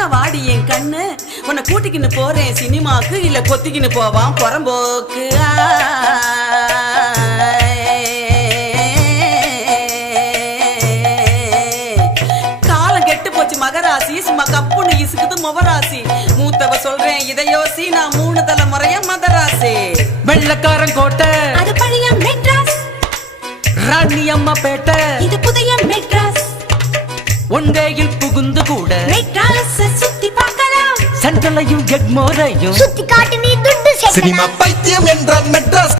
முன்ன வாடி என் கண்ணு உன்னை கூட்டிக்கின்னு போறேன் சினிமாக்கு இல்ல கொத்திக்கின்னு போவான் புறம்போக்கு காலம் கெட்டு போச்சு மகராசி சும்மா கப்புன்னு இசுக்குது முவராசி மூத்தவ சொல்றேன் இதை யோசி நான் 3 தலைமுறைய மதராசி வெள்ளக்காரன் கோட்டை அது பழைய மெட்ராஸ் ராணி அம்மா பேட்டை இது புதிய மெட்ராஸ் ஒன்றையில் புகுந்து கூட மெட்ராஸ் சுத்தி பார்க்கலாம் சென்ட்ரலையும் எக்மோரையும் சுத்தி காட்டு நீ துட்டு சினிமா பைத்தியம் என்றால் மெட்ராஸ்